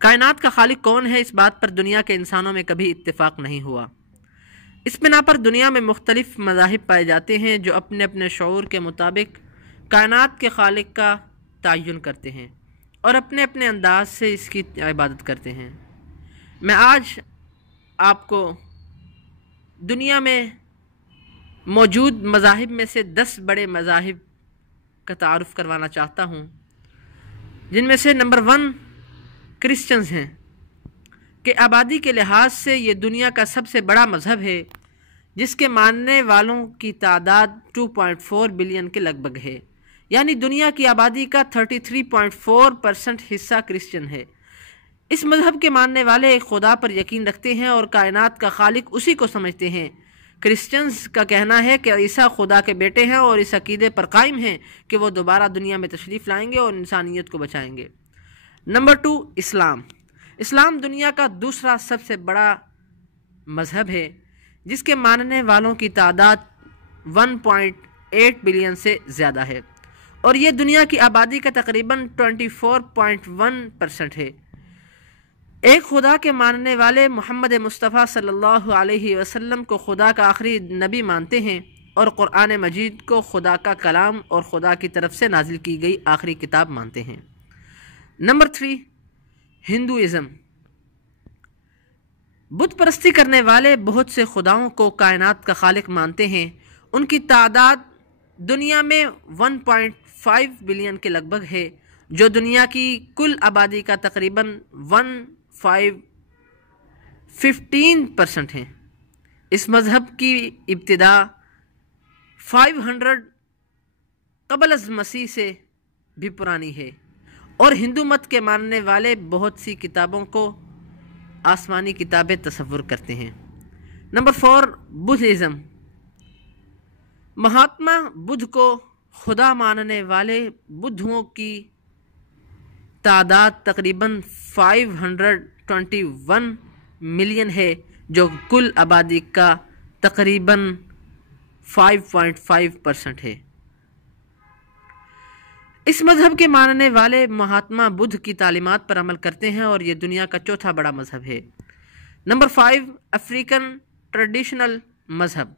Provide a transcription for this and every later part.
کائنات کا خالق کون ہے، اس بات پر دنیا کے انسانوں میں کبھی اتفاق نہیں ہوا۔ اس بنا پر دنیا میں مختلف مذاہب پائے جاتے ہیں جو اپنے اپنے شعور کے مطابق کائنات کے خالق کا تعین کرتے ہیں اور اپنے اپنے انداز سے اس کی عبادت کرتے ہیں۔ میں آج آپ کو دنیا میں موجود مذاہب میں سے 10 بڑے مذاہب کا تعارف کروانا چاہتا ہوں، جن میں سے نمبر 1 کرسچنز ہیں کہ آبادی کے لحاظ سے یہ دنیا کا سب سے بڑا مذہب ہے، جس کے ماننے والوں کی تعداد 2.4 بلین کے لگ بھگ ہے، یعنی دنیا کی آبادی کا 33.4% حصہ کرسچن ہے۔ اس مذہب کے ماننے والے ایک خدا پر یقین رکھتے ہیں اور کائنات کا خالق اسی کو سمجھتے ہیں۔ کرسچنز کا کہنا ہے کہ عیسیٰ خدا کے بیٹے ہیں اور اس عقیدے پر قائم ہیں کہ وہ دوبارہ دنیا میں تشریف لائیں گے اور انسانیت کو بچائیں گے۔ نمبر 2 اسلام۔ اسلام دنیا کا دوسرا سب سے بڑا مذہب ہے، جس کے ماننے والوں کی تعداد 1.8 بلین سے زیادہ ہے اور یہ دنیا کی آبادی کا تقریباً 24.1% ہے۔ ایک خدا کے ماننے والے محمد مصطفیٰ صلی اللہ علیہ وسلم کو خدا کا آخری نبی مانتے ہیں اور قرآن مجید کو خدا کا کلام اور خدا کی طرف سے نازل کی گئی آخری کتاب مانتے ہیں۔ Number 3 Hinduism. بت پرستی کرنے والے بہت سے خداؤں کو کائنات کا خالق مانتے ہیں۔ ان کی تعداد دنیا میں 1.5 بلین کے لگ بھگ ہے، جو دنیا کی کل آبادی کا تقریباً 15% ہے۔ اس مذہب کی ابتدا 500 قبل از مسیح سے بھی پرانی ہے اور ہندو مت کے ماننے والے بہت سی کتابوں کو آسمانی کتابیں تصور کرتے ہیں۔ Number 4 Buddhism. مہاتما بدھ کو خدا ماننے والے بدھوں کی تعداد تقریباً 521 ملین ہے، جو کل آبادی کا تقریباً 5.5% ہے۔ اس مذہب کے ماننے والے مہاتما بدھ کی تعلیمات پر عمل کرتے ہیں اور یہ دنیا کا چوتھا بڑا مذہب ہے۔ نمبر 5 افریقن ٹریڈیشنل مذہب۔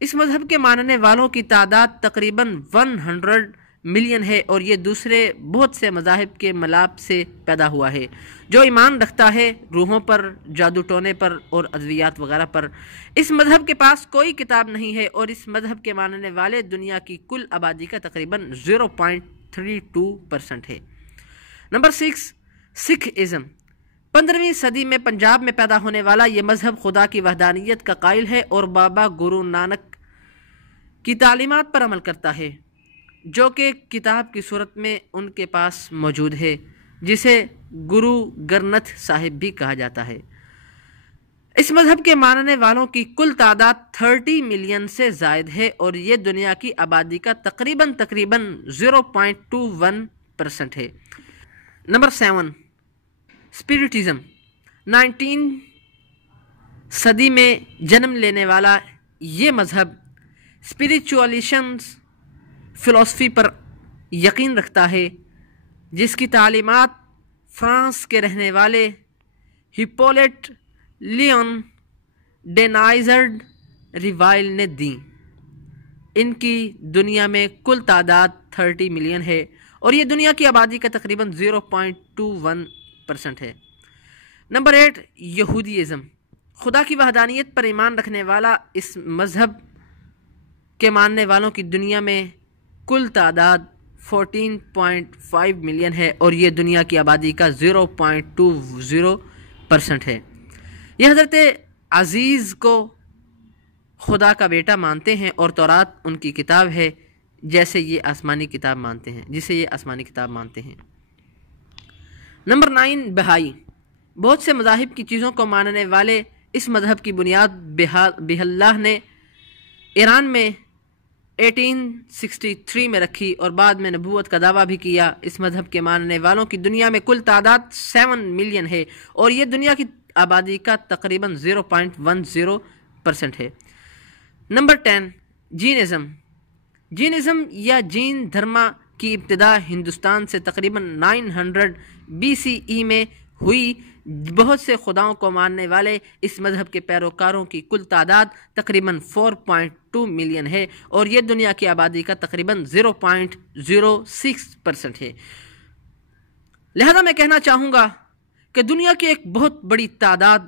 اس مذہب کے ماننے والوں کی تعداد تقریباً 100 ملین ہے اور یہ دوسرے بہت سے مذاہب کے ملاپ سے پیدا ہوا ہے، جو ایمان رکھتا ہے روحوں پر، جادو ٹونے پر اور ادویات وغیرہ پر۔ اس مذہب کے پاس کوئی کتاب نہیں ہے اور اس مذہب کے ماننے والے دنیا کی کل آبادی کا تقریباً 0.32% ہے۔ نمبر 6 سکھ ازم۔ 15ویں صدی میں پنجاب میں پیدا ہونے والا یہ مذہب خدا کی وحدانیت کا قائل ہے اور بابا گرو نانک کی تعلیمات پر عمل کرتا ہے، جو کہ کتاب کی صورت میں ان کے پاس موجود ہے، جسے گرو گرنتھ صاحب بھی کہا جاتا ہے۔ اس مذہب کے ماننے والوں کی کل تعداد 30 ملین سے زائد ہے اور یہ دنیا کی آبادی کا تقریباً 0.21% ہے۔ نمبر 7 اسپریٹزم۔ 19 صدی میں جنم لینے والا یہ مذہب اسپریچولیشنز فلسفی پر یقین رکھتا ہے، جس کی تعلیمات فرانس کے رہنے والے ہپولیٹ لیون ڈینائزرڈ ریوائل نے دیں۔ ان کی دنیا میں کل تعداد 30 ملین ہے اور یہ دنیا کی آبادی کا تقریباً 0.21% ہے۔ نمبر 8 یہودیزم۔ خدا کی وحدانیت پر ایمان رکھنے والا اس مذہب کے ماننے والوں کی دنیا میں کل تعداد 14.5 ملین ہے اور یہ دنیا کی آبادی کا 0.20% ہے۔ یہ حضرت عزیز کو خدا کا بیٹا مانتے ہیں اور تورات ان کی کتاب ہے، جسے یہ آسمانی کتاب مانتے ہیں۔ نمبر 9 بہائی۔ بہت سے مذاہب کی چیزوں کو ماننے والے اس مذہب کی بنیاد بہ اللہ نے ایران میں 1863 میں رکھی اور بعد میں نبوت کا دعویٰ بھی کیا۔ اس مذہب کے ماننے والوں کی دنیا میں کل تعداد 7 ملین ہے اور یہ دنیا کی آبادی کا تقریباً 0.10% ہے۔ Number 10 Jainism. جینزم یا جین دھرما کی ابتدا ہندوستان سے تقریباً 900 BCE میں ہوئی بہت سے خداؤں کو ماننے والے اس مذہب کے پیروکاروں کی کل تعداد تقریباً 4.2 ملین ہے، اور یہ دنیا کی آبادی کا تقریباً 0.06% ہے۔ لہذا میں کہنا چاہوں گا کہ دنیا کی ایک بہت بڑی تعداد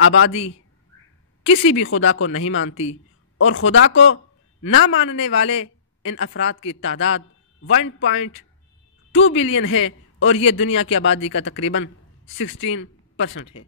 آبادی کسی بھی خدا کو نہیں مانتی، اور خدا کو نہ ماننے والے ان افراد کی تعداد 1.2 بلین ہے، اور یہ دنیا کی آبادی کا تقریباً 16% ہے۔